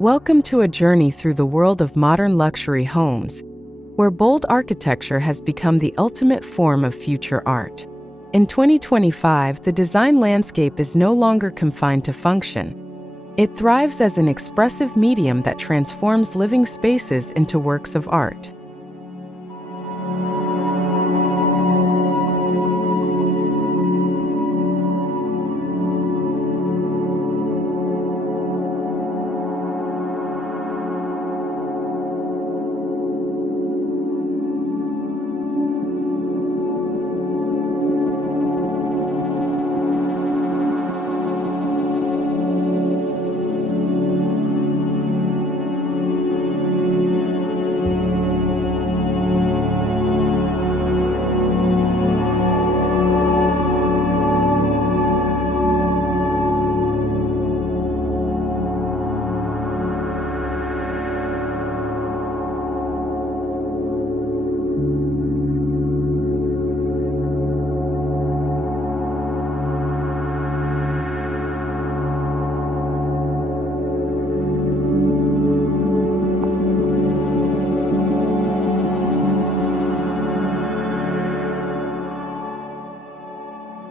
Welcome to a journey through the world of modern luxury homes, where bold architecture has become the ultimate form of future art. In 2025, the design landscape is no longer confined to function. It thrives as an expressive medium that transforms living spaces into works of art.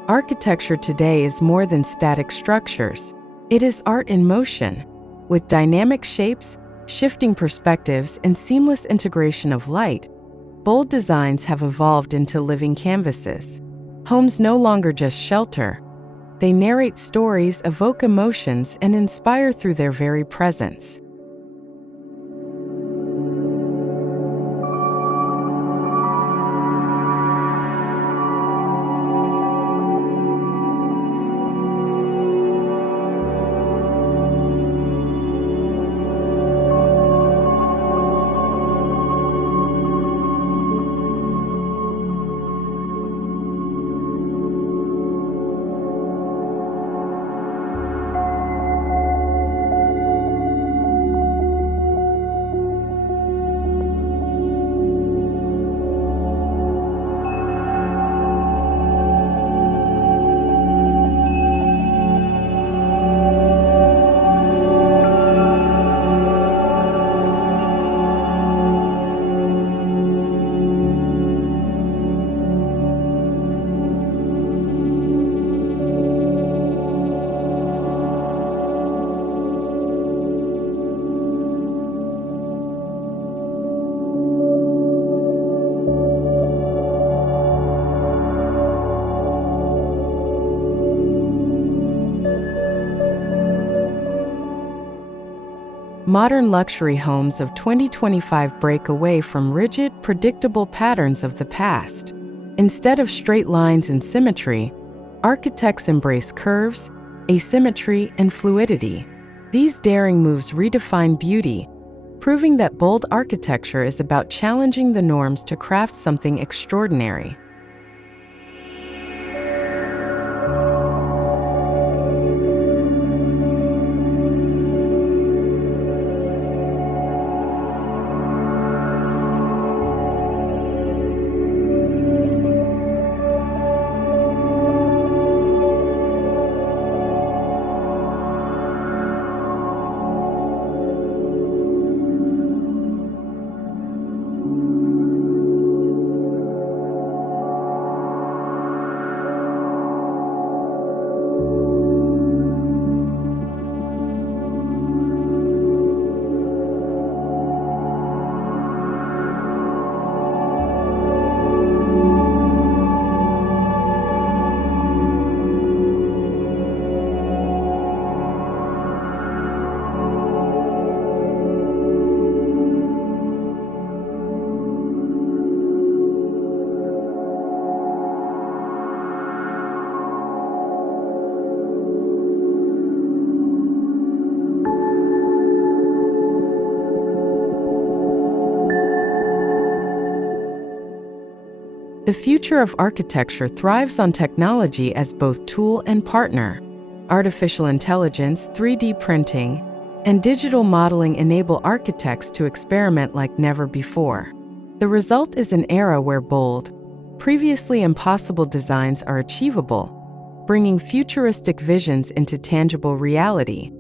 Architecture today is more than static structures. It is art in motion, with dynamic shapes, shifting perspectives, and seamless integration of light. Bold designs have evolved into living canvases. Homes no longer just shelter. They narrate stories, evoke emotions, and inspire through their very presence. Modern luxury homes of 2025 break away from rigid, predictable patterns of the past. Instead of straight lines and symmetry, architects embrace curves, asymmetry, and fluidity. These daring moves redefine beauty, proving that bold architecture is about challenging the norms to craft something extraordinary. The future of architecture thrives on technology as both tool and partner. Artificial intelligence, 3D printing, and digital modeling enable architects to experiment like never before. The result is an era where bold, previously impossible designs are achievable, bringing futuristic visions into tangible reality.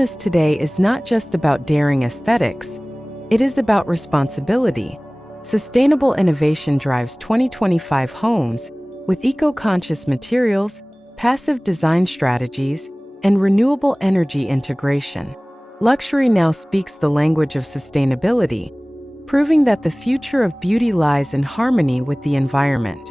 boldness today is not just about daring aesthetics, it is about responsibility. Sustainable innovation drives 2025 homes with eco-conscious materials, passive design strategies, and renewable energy integration. Luxury now speaks the language of sustainability, proving that the future of beauty lies in harmony with the environment.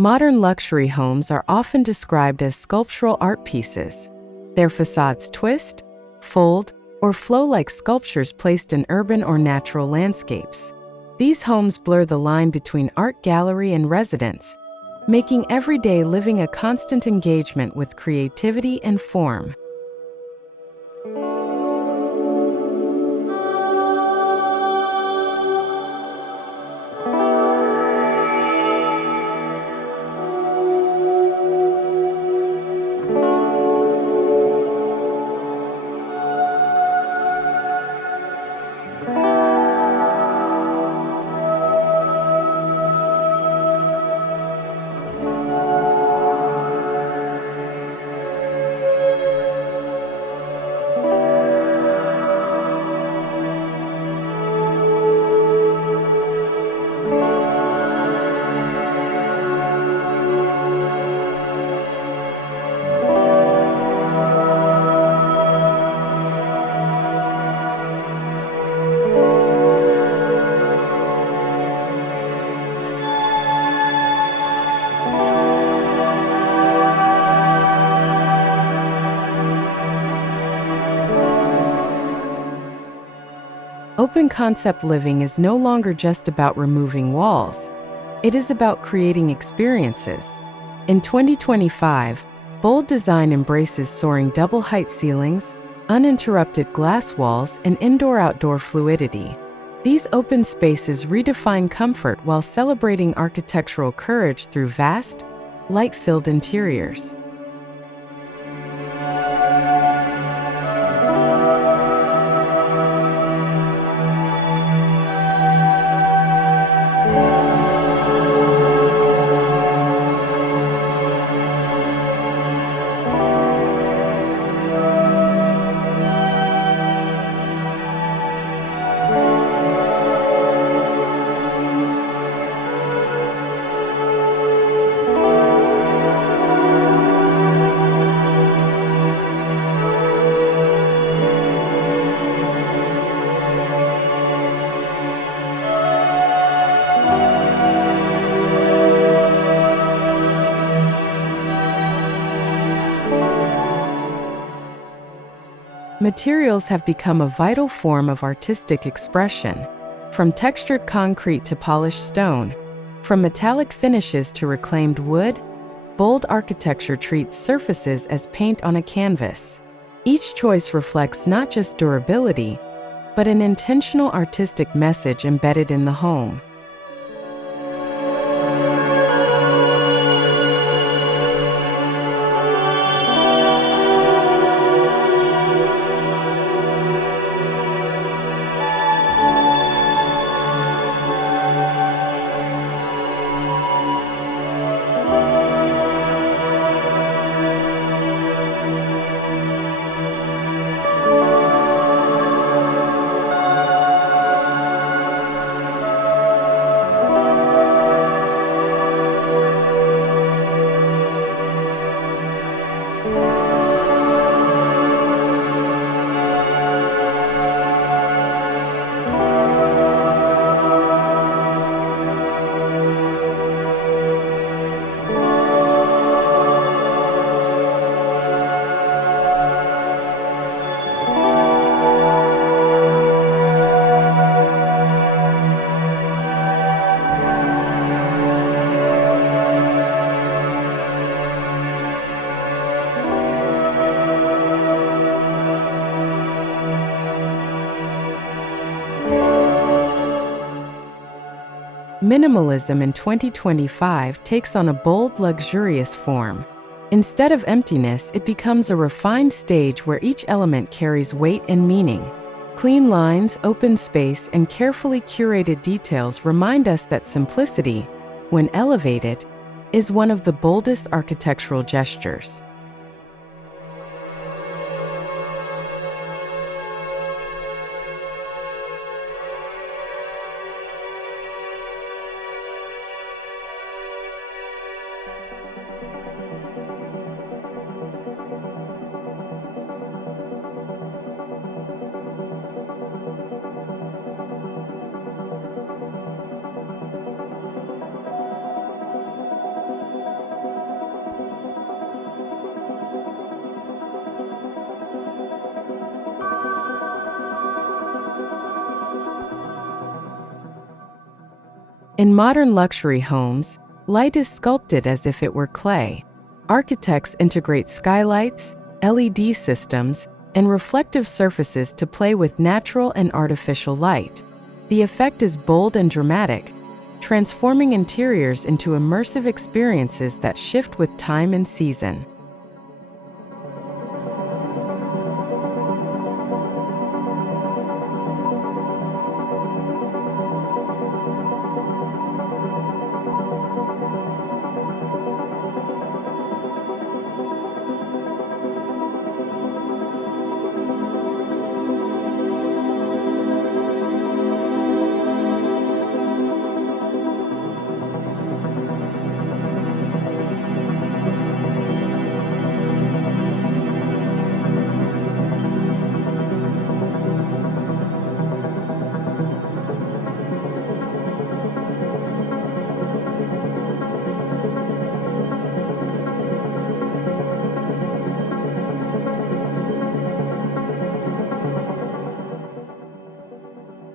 Modern luxury homes are often described as sculptural art pieces. Their facades twist, fold, or flow like sculptures placed in urban or natural landscapes. These homes blur the line between art gallery and residence, making everyday living a constant engagement with creativity and form. Open concept living is no longer just about removing walls. It is about creating experiences. In 2025, bold design embraces soaring double-height ceilings, uninterrupted glass walls, and indoor-outdoor fluidity. These open spaces redefine comfort while celebrating architectural courage through vast, light-filled interiors. Materials have become a vital form of artistic expression, from textured concrete to polished stone, from metallic finishes to reclaimed wood. Bold architecture treats surfaces as paint on a canvas. Each choice reflects not just durability, but an intentional artistic message embedded in the home. Minimalism in 2025 takes on a bold, luxurious form. Instead of emptiness, it becomes a refined stage where each element carries weight and meaning. Clean lines, open space, and carefully curated details remind us that simplicity, when elevated, is one of the boldest architectural gestures. In modern luxury homes, light is sculpted as if it were clay. Architects integrate skylights, LED systems, and reflective surfaces to play with natural and artificial light. The effect is bold and dramatic, transforming interiors into immersive experiences that shift with time and season.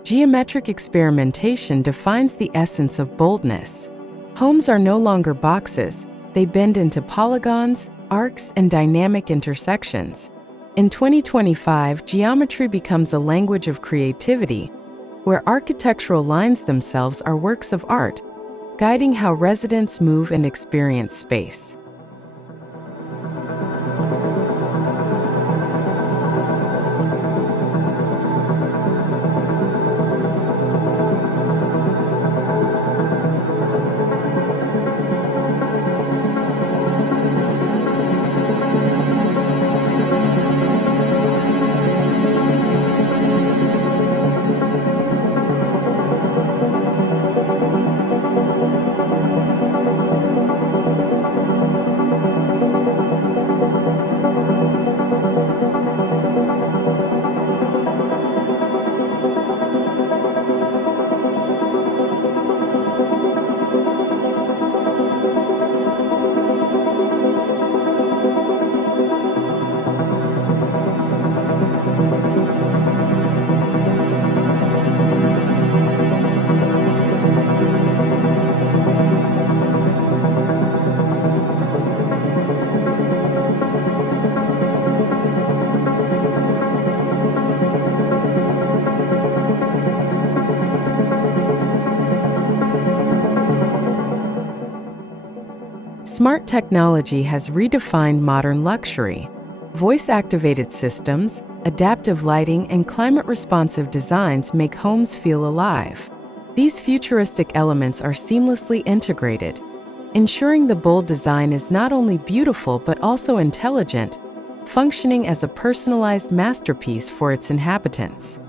Geometric experimentation defines the essence of boldness. Homes are no longer boxes, they bend into polygons, arcs, and dynamic intersections. In 2025, geometry becomes a language of creativity, where architectural lines themselves are works of art, guiding how residents move and experience space. Smart technology has redefined modern luxury. Voice-activated systems, adaptive lighting, and climate-responsive designs make homes feel alive. These futuristic elements are seamlessly integrated, ensuring the bold design is not only beautiful but also intelligent, functioning as a personalized masterpiece for its inhabitants.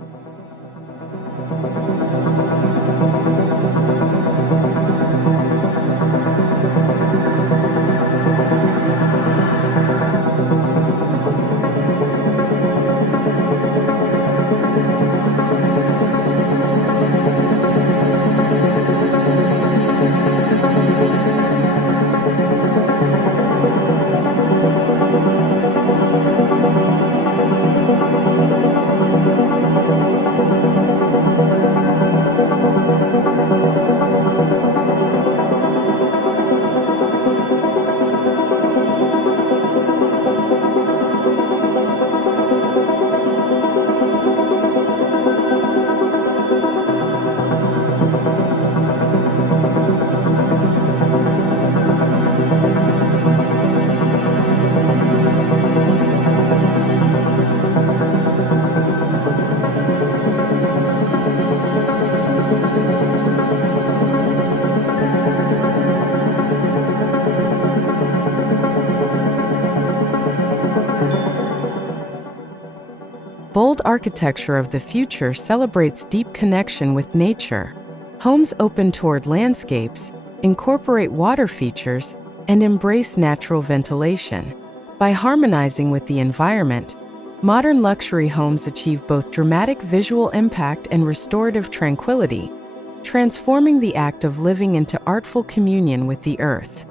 architecture of the future celebrates deep connection with nature. Homes open toward landscapes, incorporate water features, and embrace natural ventilation. By harmonizing with the environment, modern luxury homes achieve both dramatic visual impact and restorative tranquility, transforming the act of living into artful communion with the earth.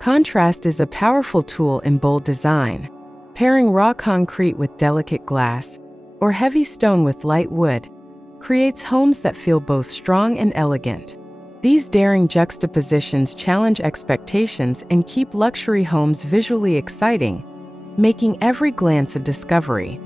Contrast is a powerful tool in bold design. Pairing raw concrete with delicate glass or heavy stone with light wood creates homes that feel both strong and elegant. These daring juxtapositions challenge expectations and keep luxury homes visually exciting, making every glance a discovery.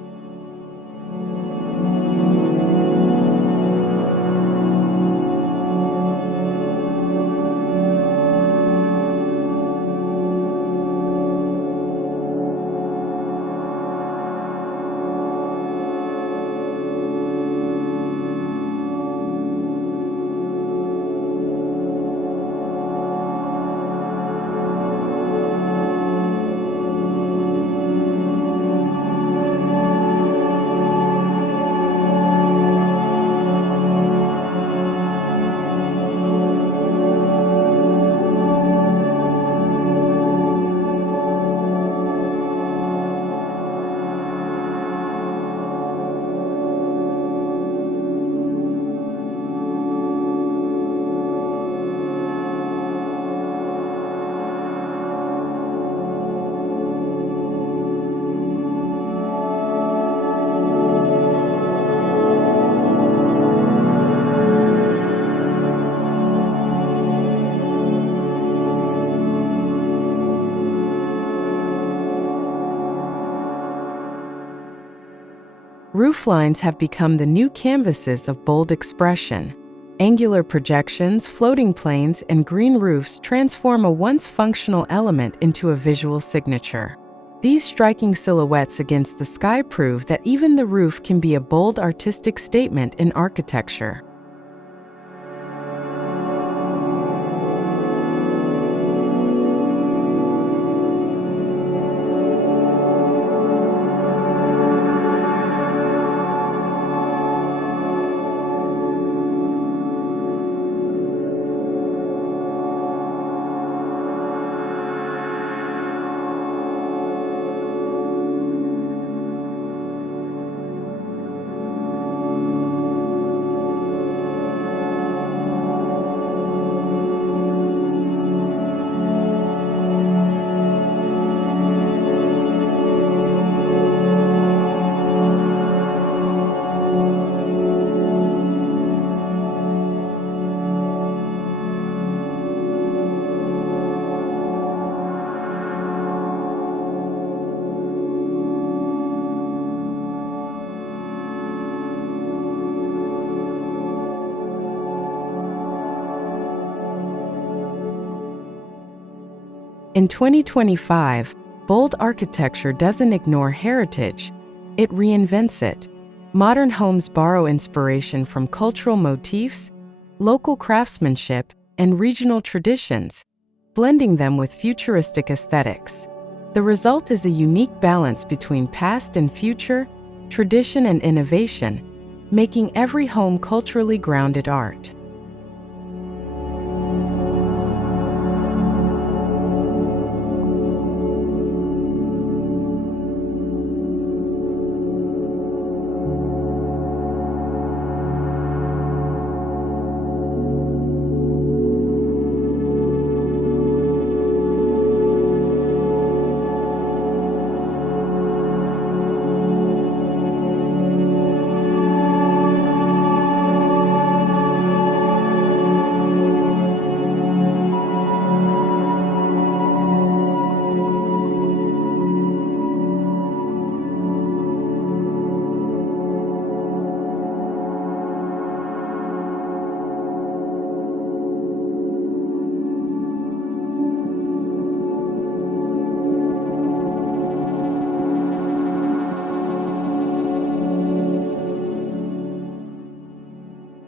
Rooflines have become the new canvases of bold expression. Angular projections, floating planes, and green roofs transform a once functional element into a visual signature. These striking silhouettes against the sky prove that even the roof can be a bold artistic statement in architecture. In 2025, bold architecture doesn't ignore heritage, it reinvents it. Modern homes borrow inspiration from cultural motifs, local craftsmanship, and regional traditions, blending them with futuristic aesthetics. The result is a unique balance between past and future, tradition and innovation, making every home culturally grounded art.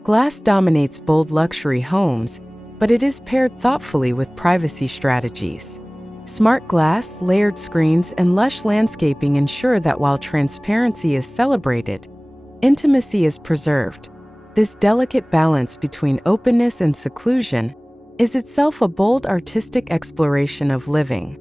Glass dominates bold luxury homes, but it is paired thoughtfully with privacy strategies. Smart glass, layered screens, and lush landscaping ensure that while transparency is celebrated, intimacy is preserved. This delicate balance between openness and seclusion is itself a bold artistic exploration of living.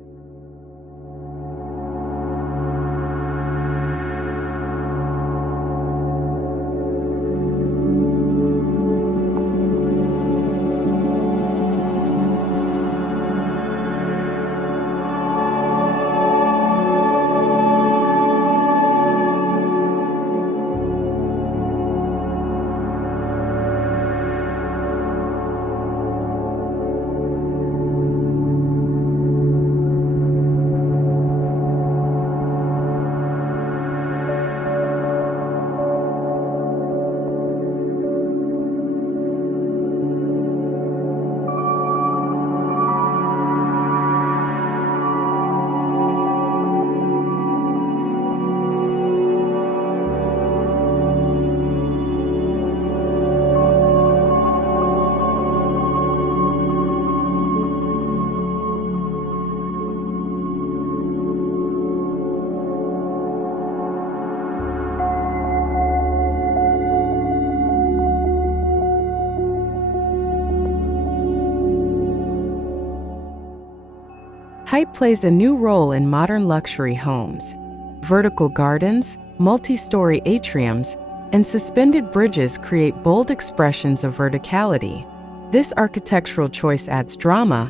Height plays a new role in modern luxury homes. Vertical gardens, multi-story atriums, and suspended bridges create bold expressions of verticality. This architectural choice adds drama,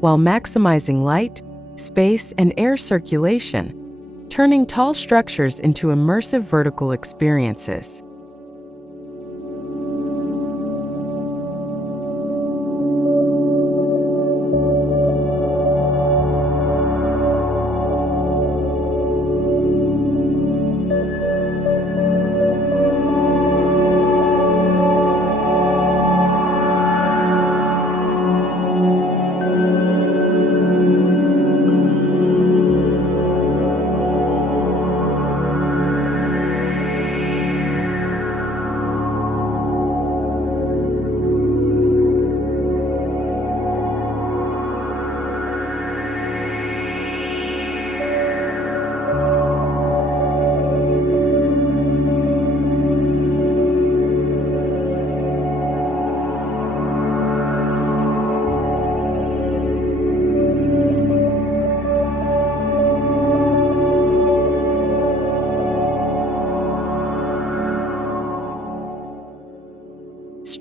while maximizing light, space, and air circulation, turning tall structures into immersive vertical experiences.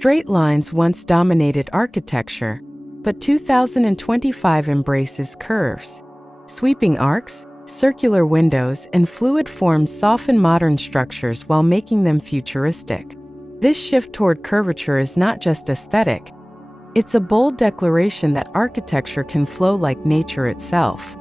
Straight lines once dominated architecture, but 2025 embraces curves. Sweeping arcs, circular windows, and fluid forms soften modern structures while making them futuristic. This shift toward curvature is not just aesthetic, it's a bold declaration that architecture can flow like nature itself.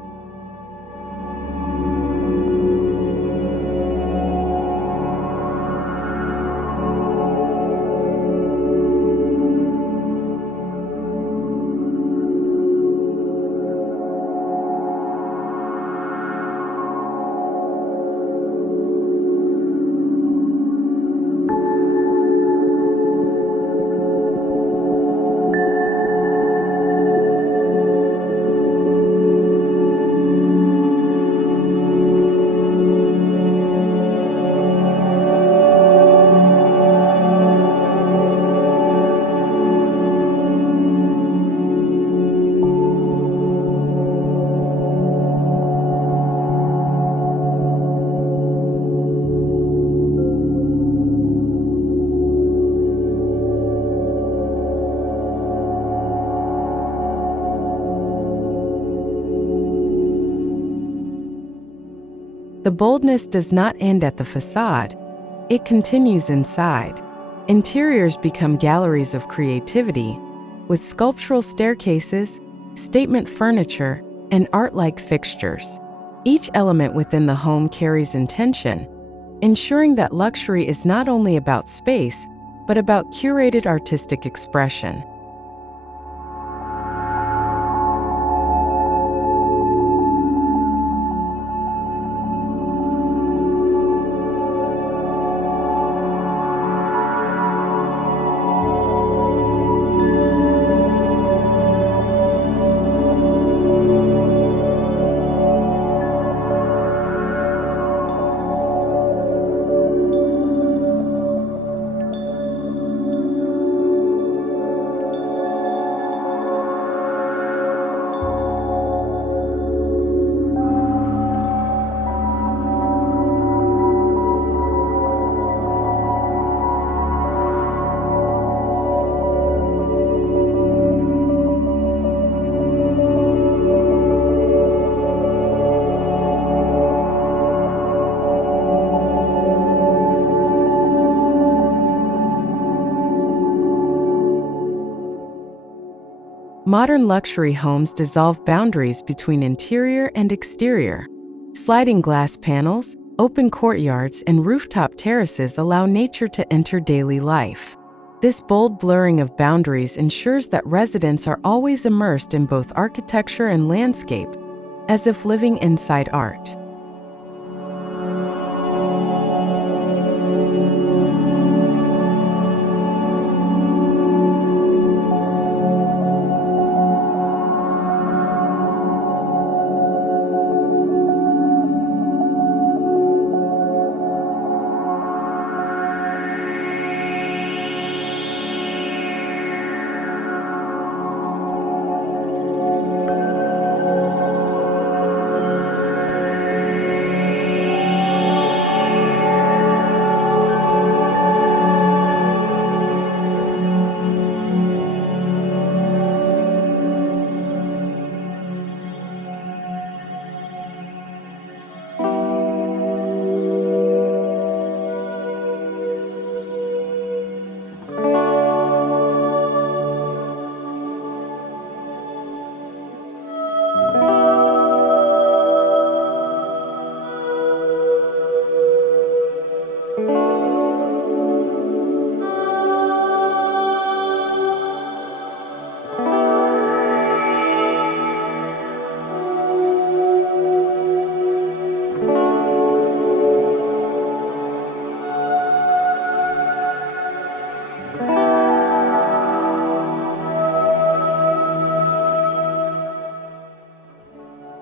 The boldness does not end at the facade, it continues inside. Interiors become galleries of creativity, with sculptural staircases, statement furniture, and art-like fixtures. Each element within the home carries intention, ensuring that luxury is not only about space, but about curated artistic expression. Modern luxury homes dissolve boundaries between interior and exterior. Sliding glass panels, open courtyards, and rooftop terraces allow nature to enter daily life. This bold blurring of boundaries ensures that residents are always immersed in both architecture and landscape, as if living inside art.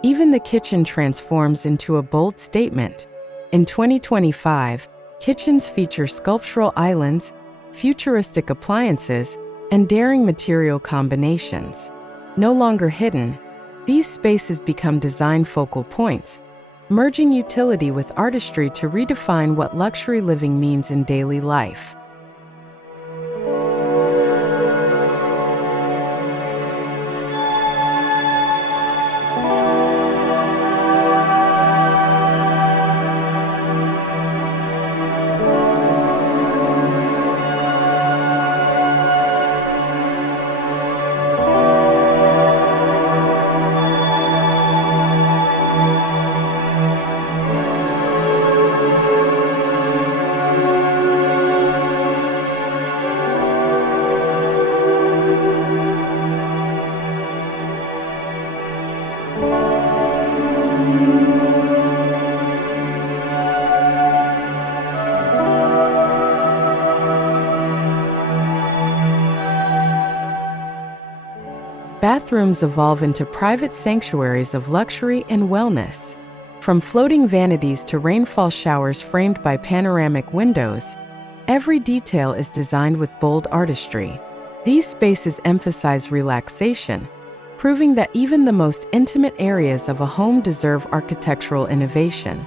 Even the kitchen transforms into a bold statement. In 2025, kitchens feature sculptural islands, futuristic appliances, and daring material combinations. No longer hidden, these spaces become design focal points, merging utility with artistry to redefine what luxury living means in daily life. Bathrooms evolve into private sanctuaries of luxury and wellness. From floating vanities to rainfall showers framed by panoramic windows, every detail is designed with bold artistry. These spaces emphasize relaxation, proving that even the most intimate areas of a home deserve architectural innovation.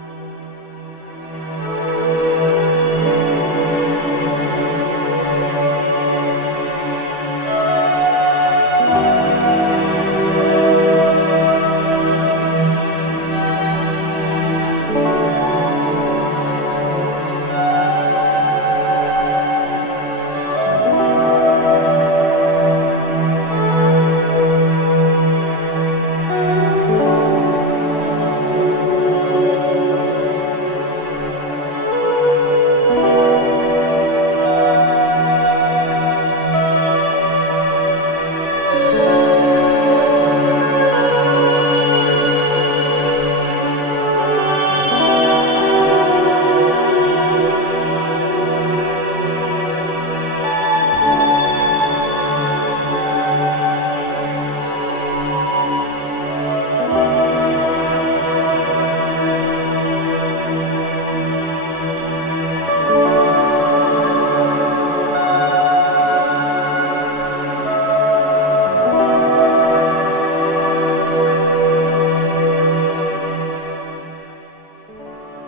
Thank you.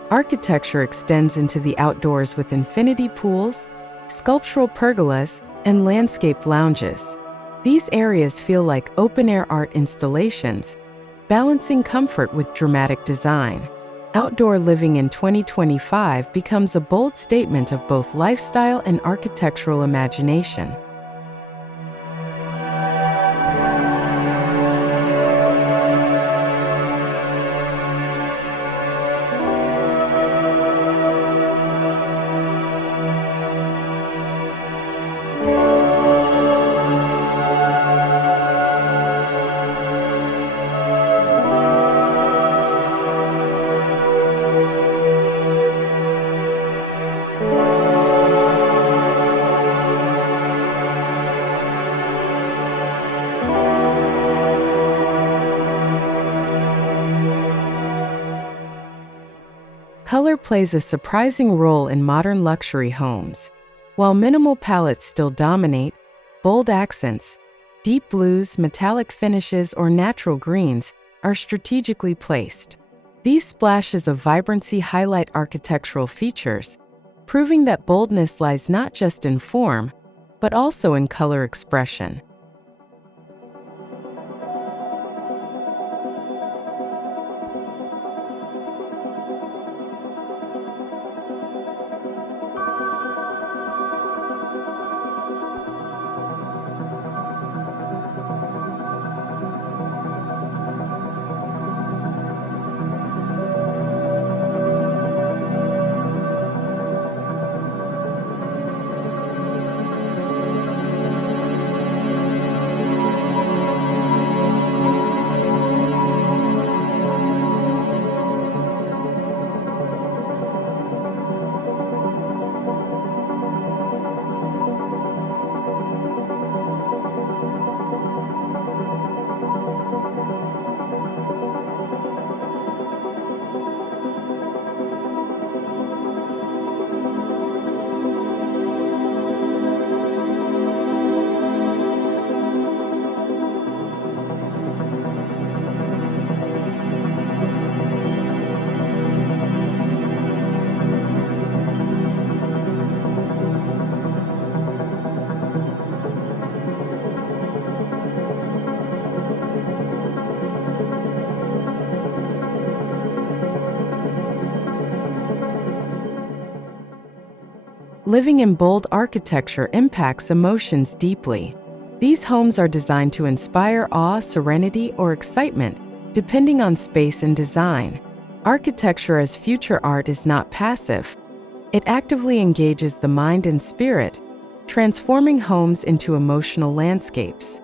Architecture extends into the outdoors with infinity pools, sculptural pergolas, and landscape lounges. These areas feel like open-air art installations, balancing comfort with dramatic design. Outdoor living in 2025 becomes a bold statement of both lifestyle and architectural imagination. Color plays a surprising role in modern luxury homes. While minimal palettes still dominate, bold accents, deep blues, metallic finishes, or natural greens are strategically placed. These splashes of vibrancy highlight architectural features, proving that boldness lies not just in form, but also in color expression. Living in bold architecture impacts emotions deeply. These homes are designed to inspire awe, serenity, or excitement, depending on space and design. Architecture as future art is not passive. It actively engages the mind and spirit, transforming homes into emotional landscapes.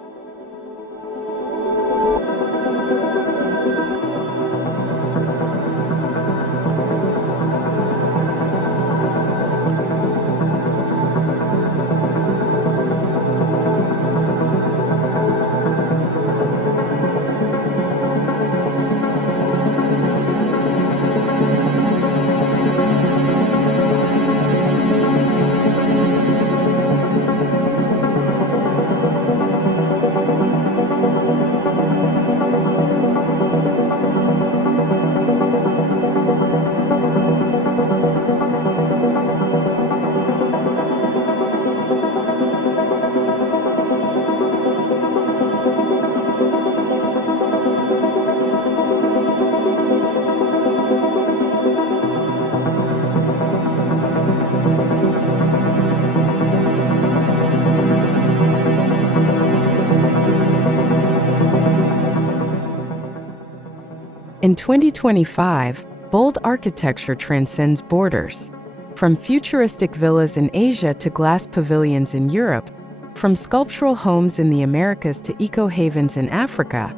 In 2025, bold architecture transcends borders. From futuristic villas in Asia to glass pavilions in Europe, from sculptural homes in the Americas to eco-havens in Africa,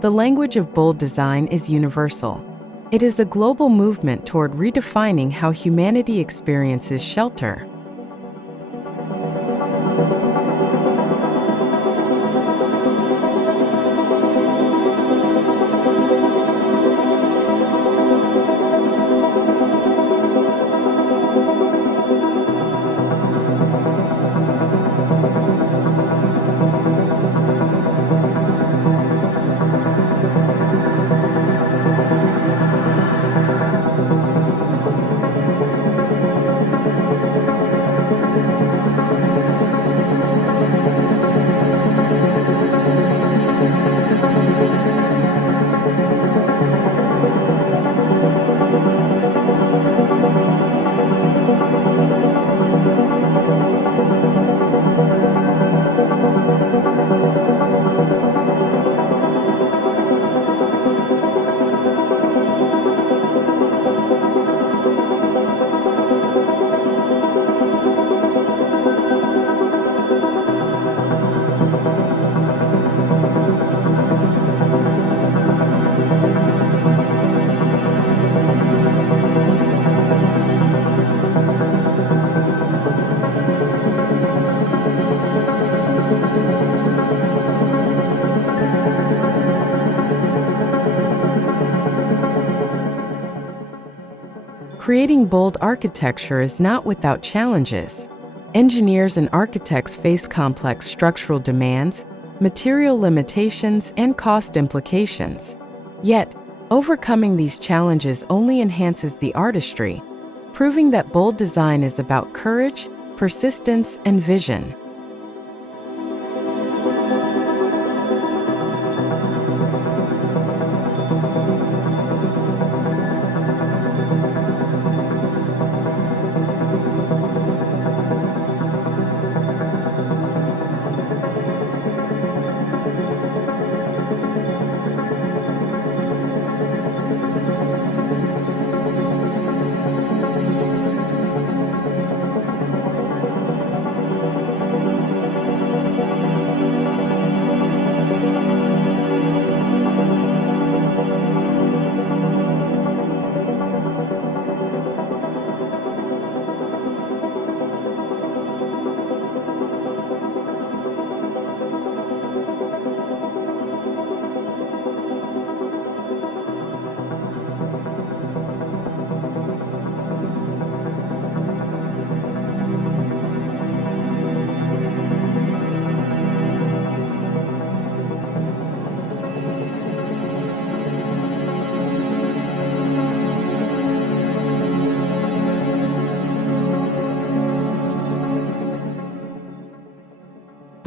the language of bold design is universal. It is a global movement toward redefining how humanity experiences shelter. Creating bold architecture is not without challenges. Engineers and architects face complex structural demands, material limitations, and cost implications. Yet, overcoming these challenges only enhances the artistry, proving that bold design is about courage, persistence, and vision.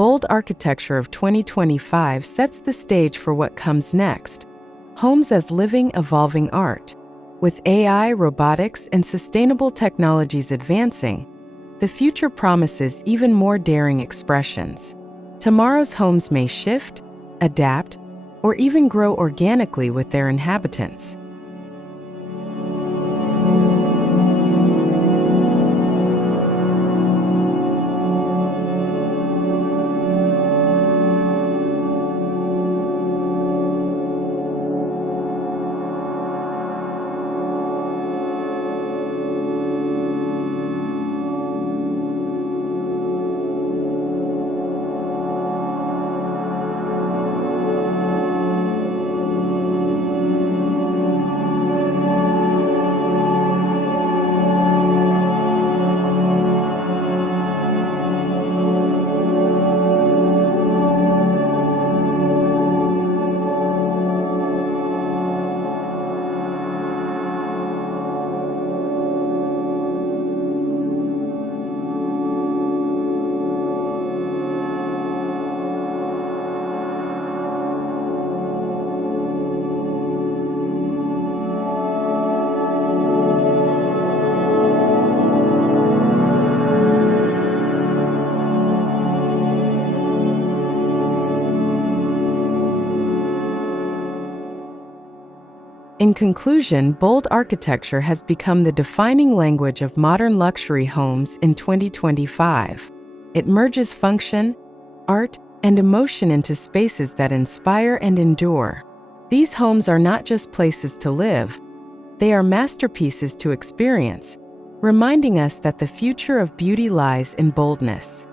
Bold architecture of 2025 sets the stage for what comes next. Homes as living, evolving art. With AI, robotics, and sustainable technologies advancing, the future promises even more daring expressions. Tomorrow's homes may shift, adapt, or even grow organically with their inhabitants. In conclusion, bold architecture has become the defining language of modern luxury homes in 2025. It merges function, art, and emotion into spaces that inspire and endure. These homes are not just places to live, they are masterpieces to experience, reminding us that the future of beauty lies in boldness.